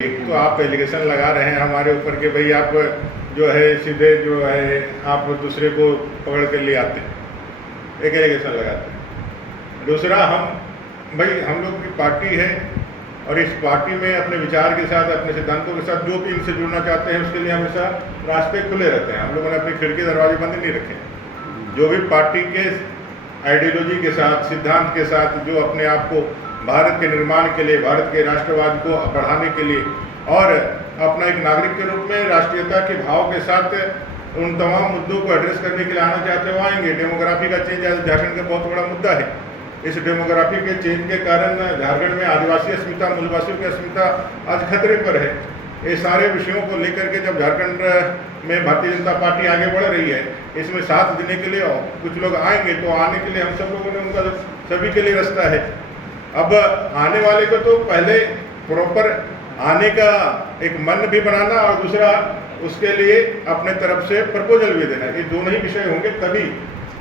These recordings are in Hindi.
एक तो आप एलिगेशन लगा रहे हैं हमारे ऊपर कि भाई आप जो है सीधे जो है आप दूसरे को पकड़ कर ले आते हैं, एक एलिगेशन लगाते हैं। दूसरा, हम लोग की पार्टी है और इस पार्टी में अपने विचार के साथ, अपने सिद्धांतों के साथ जो भी इनसे जुड़ना चाहते हैं उसके लिए हमेशा रास्ते खुले रहते हैं। हम लोगों ने अपनी खिड़की दरवाजे बंद नहीं रखे। जो भी पार्टी के आइडियोलॉजी के साथ, सिद्धांत के साथ, जो अपने आप को भारत के निर्माण के लिए, भारत के राष्ट्रवाद को बढ़ाने के लिए और अपना एक नागरिक के रूप में राष्ट्रीयता के भाव के साथ उन तमाम मुद्दों को एड्रेस करने के लिए आना चाहते हैं, वो आएंगे। डेमोग्राफी का चेंज आज झारखंड का बहुत बड़ा मुद्दा है। इस डेमोग्राफी के चेंज के कारण झारखंड में आदिवासी अस्मिता, मूलवासियों की अस्मिता आज खतरे पर है। ये सारे विषयों को लेकर के जब झारखंड में भारतीय जनता पार्टी आगे बढ़ रही है, इसमें साथ देने के लिए कुछ लोग आएंगे, तो आने के लिए हम सब लोगों ने उनका सभी के लिए रास्ता है। अब आने वाले को तो पहले प्रॉपर आने का एक मन भी बनाना और दूसरा उसके लिए अपने तरफ से प्रपोजल भी देना, ये दोनों ही विषय होंगे, तभी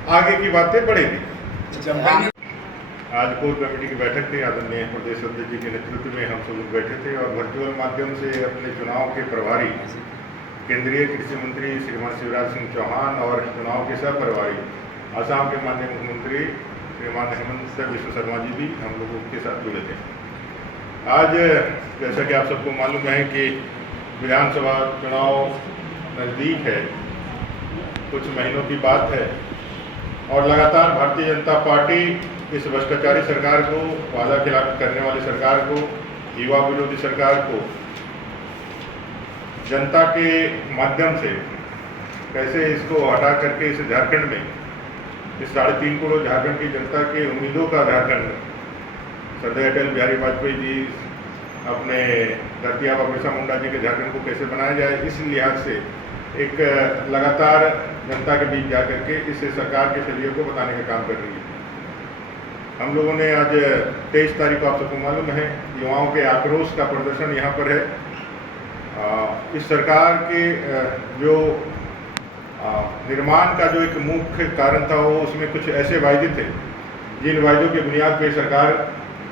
आगे की बातें बढ़ेंगी। आज कोर कमेटी की बैठक थी, आदरणीय प्रदेश अध्यक्ष जी के नेतृत्व में हम सब लोग बैठे थे और वर्चुअल माध्यम से अपने चुनाव के प्रभारी केंद्रीय कृषि मंत्री श्रीमान शिवराज सिंह चौहान और चुनाव के सह प्रभारी असम के माननीय मुख्यमंत्री श्रीमान हेमंत बिस्वा शर्मा जी भी हम लोगों के साथ जुड़े थे। आज जैसा कि आप सबको मालूम है कि विधानसभा चुनाव नज़दीक है, कुछ महीनों की बात है और लगातार भारतीय जनता पार्टी इस भ्रष्टाचारी सरकार को, वादा खिलाफ करने वाली सरकार को, युवा विरोधी सरकार को जनता के माध्यम से कैसे इसको हटा करके इस झारखंड में, इस 3.5 करोड़ झारखंड की जनता के उम्मीदों का झारखंड, सरदार अटल बिहारी वाजपेयी जी अपने धरती आबा बिरसा मुंडा जी के झारखंड को कैसे बनाया जाए, इस लिहाज से एक लगातार जनता के बीच जा करके इस सरकार के फैलियर को बताने का काम कर रही है। हम लोगों ने आज 23 तारीख को, आप सबको मालूम है, युवाओं के आक्रोश का प्रदर्शन यहाँ पर है। इस सरकार के जो निर्माण का जो एक मुख्य कारण था, वो उसमें कुछ ऐसे वायदे थे जिन वायदों की बुनियाद पर सरकार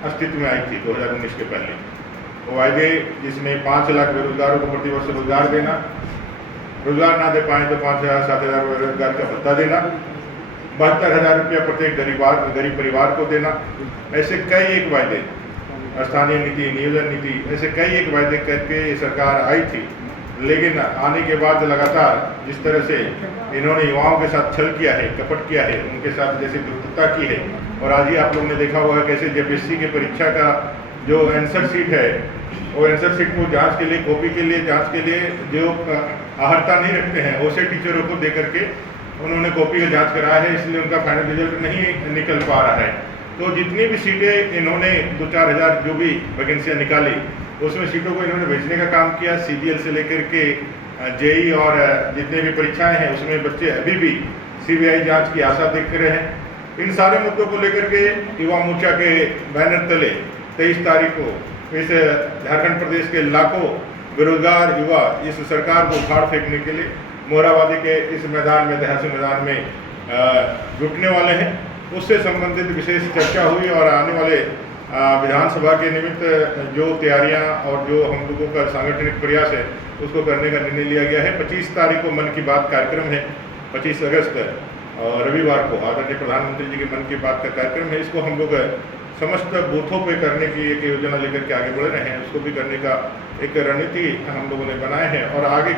अस्तित्व में आई थी 2019 के पहले। वो वायदे जिसमें 5 लाख बेरोजगारों को प्रतिवर्ष रोजगार देना, रोजगार ना दे पाए तो 5,000-7,000 बेरोजगार का भत्ता देना, 72,000 रुपया प्रत्येक गरीब परिवार को देना, ऐसे कई एक वायदे, स्थानीय नीति, नियोजन नीति, ऐसे कई एक वायदे करके सरकार आई थी। लेकिन आने के बाद लगातार जिस तरह से इन्होंने युवाओं के साथ छल किया है, कपट किया है, उनके साथ जैसे दुर्वृत्ता की है, और आज ही आप लोगों ने देखा हुआ है कैसे जेपीएससी की परीक्षा का जो आंसर शीट है, वो आंसर शीट को जांच के लिए, कॉपी के लिए, जांच के लिए जो आहर्ता नहीं रखते हैं, वैसे टीचरों को दे करके उन्होंने कॉपी का जांच कराया है, इसलिए उनका फाइनल रिजल्ट नहीं निकल पा रहा है। तो जितनी भी सीटें इन्होंने 2-4 हज़ार जो भी वैकेंसियाँ निकाली, उसमें सीटों को इन्होंने भेजने का काम किया। सीजीएल से लेकर के जेई और जितने भी परीक्षाएं हैं, उसमें बच्चे अभी भी सीबीआई जांच की आशा देख रहे हैं। इन सारे मुद्दों को लेकर के युवा मोर्चा के बैनर तले 23 तारीख को इस झारखंड प्रदेश के लाखों बेरोजगार युवा इस सरकार को उखाड़ फेंकने के लिए मोरहाबादी के इस मैदान में, ऐतिहासिक मैदान में जुटने वाले हैं। उससे संबंधित विशेष चर्चा हुई और आने वाले विधानसभा के निमित्त जो तैयारियां और जो हम लोगों का सांगठनिक प्रयास है, उसको करने का निर्णय लिया गया है। 25 तारीख को मन की बात कार्यक्रम है, 25 अगस्त रविवार को आदरणीय प्रधानमंत्री जी के मन की बात का कार्यक्रम है। इसको हम लोग समस्त बूथों पे करने की एक योजना लेकर के आगे बढ़ रहे हैं। उसको भी करने का एक रणनीति हम लोगों ने बनाए हैं और आगे